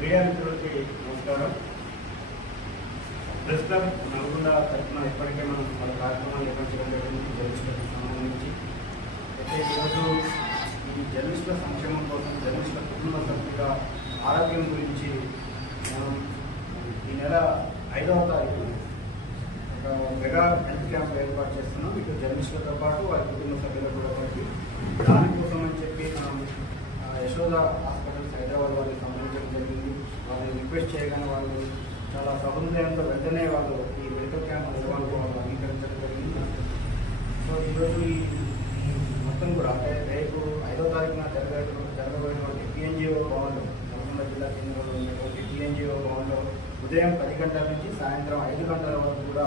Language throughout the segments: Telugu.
మీడియా మిత్రులకి నమస్కారం. ప్రెస్ క్లబ్ నల్గొండ తరఫున ఇప్పటికే మనం మన కార్యక్రమాలు నిర్వహించడం జరిగింది జర్నలిస్టులకు సంబంధించి. అయితే ఈరోజు ఈ జర్నలిస్టుల సంక్షేమం కోసం జర్నలిస్టుల కుటుంబ సభ్యుల ఆరోగ్యం గురించి మనం ఈ నెల 5వ తారీఖు ఒక మెగా హెల్త్ క్యాంప్ ఏర్పాటు చేస్తున్నాం. ఇటు జర్నలిస్టులతో పాటు వారి కుటుంబ సభ్యులకు కూడా కలిపి దానికోసం అని చెప్పి మనం యశోద హాస్పిటల్స్ హైదరాబాద్ వాళ్ళకి సంబంధించడం జరిగింది. వాళ్ళని రిక్వెస్ట్ చేయగానే వాళ్ళు చాలా సహృదయంతో వెంటనే వాళ్ళు ఈ మెడికల్ క్యాంప్ నిర్వహణకు వాళ్ళు అంగీకరించడం జరిగింది. సో ఈరోజు ఈ మొత్తం కూడా అంటే రేపు 5వ తారీఖున జరగబోయేటువంటి టీఎన్జిఓ భవన్లో నల్గొండ జిల్లా కేంద్రంలో ఉన్నటువంటి టీఎన్జిఓ భవన్లో ఉదయం 10 గంటల నుంచి సాయంత్రం 5 గంటల వరకు కూడా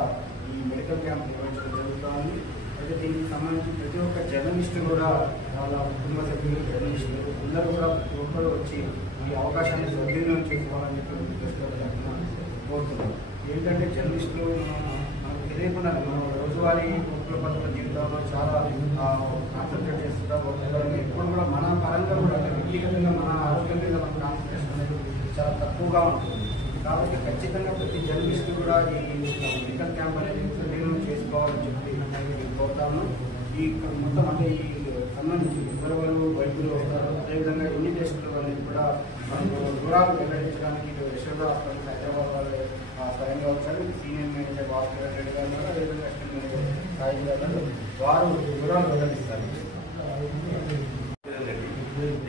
ఈ మెడికల్ క్యాంప్ నిర్వహించడం జరుగుతుంది. అయితే దీనికి సంబంధించి ప్రతి ఒక్క జర్నలిస్టు కూడా వాళ్ళ కుటుంబ సభ్యులు జర్నలిస్టులు అందరూ కూడా ప్రతి ఒక్కరు వచ్చి ఈ అవకాశాన్ని సద్వినియోగం చేసుకోవాలని చెప్పి కోరుతున్నాం. ఏంటంటే జర్నలిస్టులు మనకు తెలియకుండా మనం రోజువారీ కుటుంబ జీవితంలో చాలా కాన్సన్ట్రేట్ చేస్తుంటాం. ఎప్పుడు కూడా మన పరంగా కూడా వ్యక్తిగతంగా మన ఆరోగ్యం మీద మన కాన్సన్ట్రేషన్ అనేది చాలా తక్కువగా ఉంటుంది. కాబట్టి ఖచ్చితంగా ప్రతి జర్నలిస్టు కూడా ఈ మెడికల్ క్యాంప్ అనేది సద్వినియోగం చేసుకోవాలని చెప్పి కోరుతాము. ఈ మొత్తం అంటే ఈ సంబంధించి ఎవరెవరు వైద్యులు వస్తారు, అదేవిధంగా ఎన్ని టెస్టులు అనేది కూడా మనకు దూరాలు వెల్లడించడానికి యశోద హాస్పిటల్ హైదరాబాద్ వాళ్ళు స్వయంగా వచ్చారు. సీనియర్ మేనేజర్ భాస్కర్ రెడ్డి గారు ఉన్నారు, అదేవిధంగా అసిస్టెంట్ మేనేజర్ సాయి గారు వారు దూరాలు వెల్లడిస్తారు.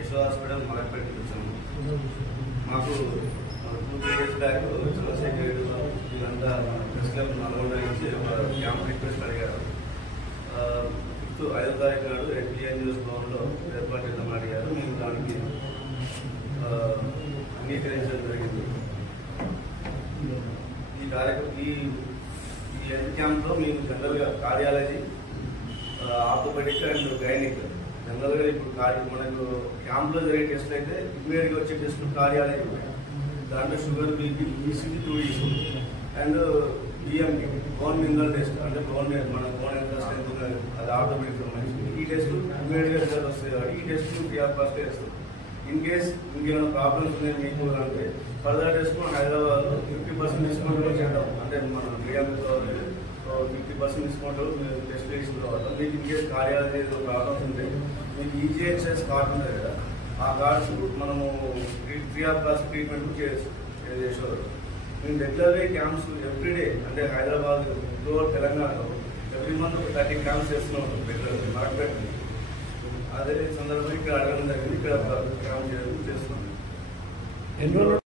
యశోద హాస్పిటల్ మార్కెట్కి వచ్చాము. మాకు 2 days బ్యాక్ చంద్రశేఖర్ వీళ్ళంతా ప్రెస్ క్లబ్ నల్గొండ నుంచి ఒక క్యాంప్ రిక్వెస్ట్ అడిగారు. 5వ తారీఖు నాడు ఎన్టీఆర్ న్యూస్ భవన్లో ఏర్పాటు చేద్దామని అడిగారు. మేము దానికి అంగీకరించడం జరిగింది. ఈ హెల్త్ క్యాంప్లో మేము జనరల్గా కార్డియాలజీ, ఆర్థోపెడిక్ అండ్ గైనిక్ జనరల్గా ఇప్పుడు మనకు క్యాంప్లో జరిగే టెస్ట్ అయితే ఇమ్మీడియట్గా వచ్చే టెస్టులు కార్డియాలజీ ఉంటాయి. దాంట్లో sugar, BP, ECG, 2 and EMT bone mineral test అంటే మన బోన్ ఎంత స్ట్రెంత్ అది ఆటోమేటిక్ సంబంధించి ఈ టెస్ట్ ఇమ్మీడియట్గా రిజల్ట్ వస్తాయి. కాబట్టి ఈ test first test in case ఇంకేమైనా ప్రాబ్లమ్స్ ఉన్నాయి మీకు అంటే ఫర్దర్ టెస్ట్ మన హైదరాబాద్లో 50% డిస్కౌంట్ చేయడం అంటే మన మీడియా 50% డిస్కౌంట్ టెస్ట్ చేసిన తర్వాత మీకు ఇన్ కేస్ కార్డియాలజీ ప్రాబ్లమ్స్ ఉంటాయి. మీకు ఈజీహెచ్ఎస్ కార్డు ఉంటుంది కదా, ఆ కార్డ్స్ మనము ఫ్రీ ఆఫ్ కాస్ట్ ట్రీట్మెంట్ చేసేవారు. మేము రెగ్యులర్గా క్యాంప్స్ ఎవ్రీడే అంటే హైదరాబాద్ తెలంగాణలో ఎవ్రీ మంత్ 30 క్యాంప్స్ చేస్తూనే ఉంటాం రెగ్యులర్గా మార్కెట్. అదే సందర్భంగా ఇక్కడ అడగడం జరిగింది, ఇక్కడ క్యాంప్ చేస్తున్నాం. ఎన్ని రోజులు